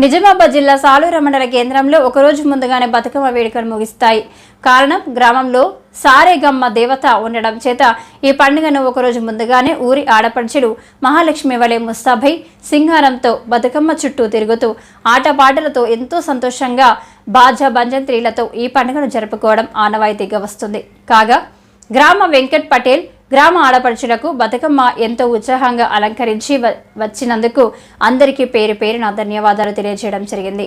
నిజామాబాద్ జిల్లా సాలూర మండల కేంద్రంలో ఒకరోజు ముందుగానే బతుకమ్మ వేడుకలు ముగిస్తాయి. కారణం గ్రామంలో సారేగమ్మ దేవత ఉండడం చేత ఈ పండుగను ఒకరోజు ముందుగానే ఊరి ఆడపడుచులు మహాలక్ష్మి వలె ముస్తాభై సింగారంతో బతుకమ్మ చుట్టూ తిరుగుతూ ఆటపాటలతో ఎంతో సంతోషంగా బాజా బంజంత్రీలతో ఈ పండుగను జరుపుకోవడం ఆనవాయితీగా వస్తుంది. కాగా గ్రామ వెంకట్ పటేల్ గ్రామ ఆడపడుచులకు బతుకమ్మ ఎంతో ఉత్సాహంగా అలంకరించి వచ్చినందుకు అందరికీ పేరు పేరున ధన్యవాదాలు తెలియజేయడం జరిగింది.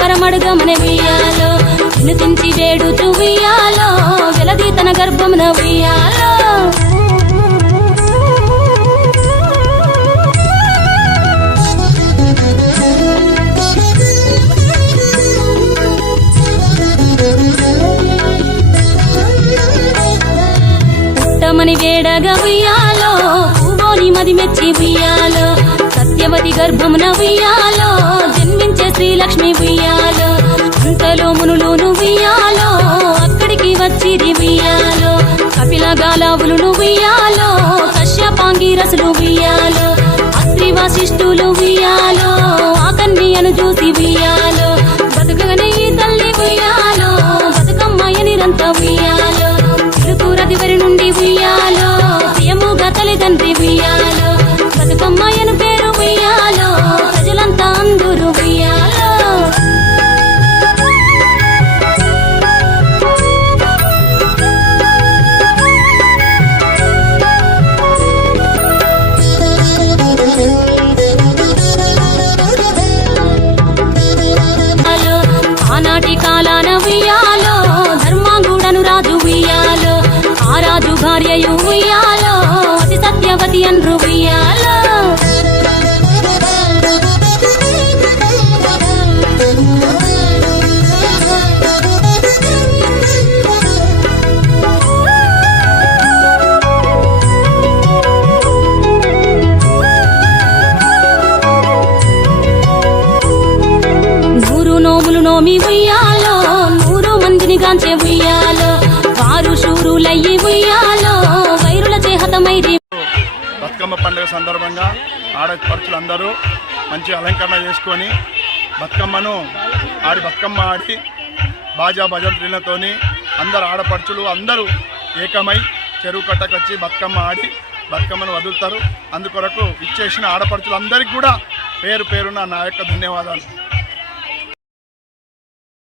కలికి వరమడుగమని ఉయ్యాలో వినుతించి వేడుచు ఉయ్యాలో వెలది తన గర్భమున ఉయ్యాలో మని వేడగా ఉయ్యాలో పువ్వోని మది మెచ్చి ఉయ్యాలో సత్యవతి గర్భమున ఉయ్యాలో శ్రీలక్ష్మి ఉయ్యాలో అంతలో మునులును ఉయ్యాలో అక్కడికి వచ్చిది ఉయ్యాలో కపిల గాలావులు ఉయ్యాలో కశ్యపాంగి రసులు ఉయ్యాలో అస్త్రి వశిష్ఠులు ఉయ్యాలో ఆకన్యను చూసి ఉయ్యాలో. మందిని ఉయ్యాలో వారు శూరులయ్యి ఉయ్యాలో వైరుల చేహతమైది బతుకమ్మ పండుగ సందర్భంగా ఆడపడుచులందరూ మంచి అలంకరణ చేసుకొని బతుకమ్మను ఆడి బతుకమ్మ ఆడి బాజా భజంత్రులతోని అందరు ఆడపడుచులు అందరూ ఏకమై చెరువు కట్టకు వచ్చి బతుకమ్మ ఆడి బతుకమ్మను వదులుతారు. అందుకొరకు ఇచ్చేసిన ఆడపడుచులందరికీ కూడా పేరు పేరున నా యొక్క ధన్యవాదాలు.